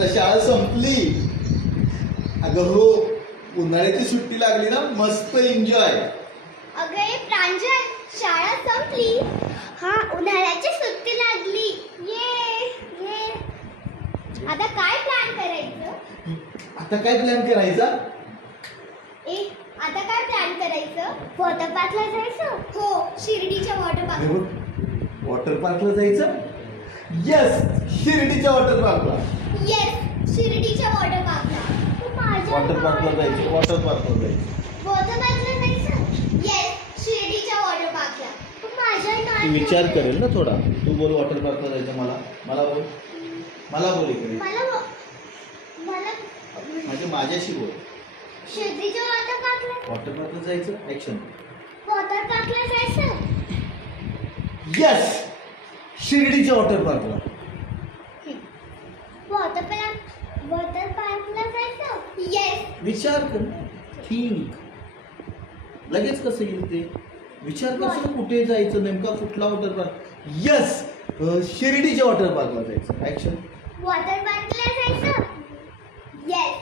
आता शाळा संपली. अगं हो, उन्हाळ्याची सुट्टी लागली ना, मस्त एन्जॉय. अगं ए प्रांजल, शाळा संपली. हा, उन्हाळ्याची सुट्टी लागली. ये ये. आता काय प्लॅन करायचं? आता काय प्लॅन करायचा? आता काय प्लॅन करायचं? वॉटर पार्कला जायचं? हो, शिर्डीच्या वॉटर पार्क. वॉटर पार्कला जायचं? येस, शिर्डीच्या वॉटर पार्कला. येस, शिर्डीच्या वॉटर पार्कला. वॉटर पार्कला जायचं. वॉटर पार्कला जायचं. वॉटर पार्कला जायचं? येस, शिर्डीच्या वॉटर पार्कला. माझ्या तू विचार करेल ना थोडा. तू बोल वॉटर पार्कला जायचं. मला बोल इकडे. म्हणजे माझ्याशी बोल. शिर्डीच्या वॉटर पार्कला. वॉटर पार्कला जायचं. ऍक्शन. वॉटर पार्कला जायचं? येस, शिर्डीच्या वॉटर पार्कला. वॉटर पार्कला जायचं? येस. विचार कर. थिंक. लगेच कसं येईल ते? विचार कसं कुठे जायचं, नेमका कुठला वॉटर पार्क? येस, शिर्डीच्या वॉटर पार्कला जायचं. ऍक्शन. वॉटर पार्कला जायचं? येस,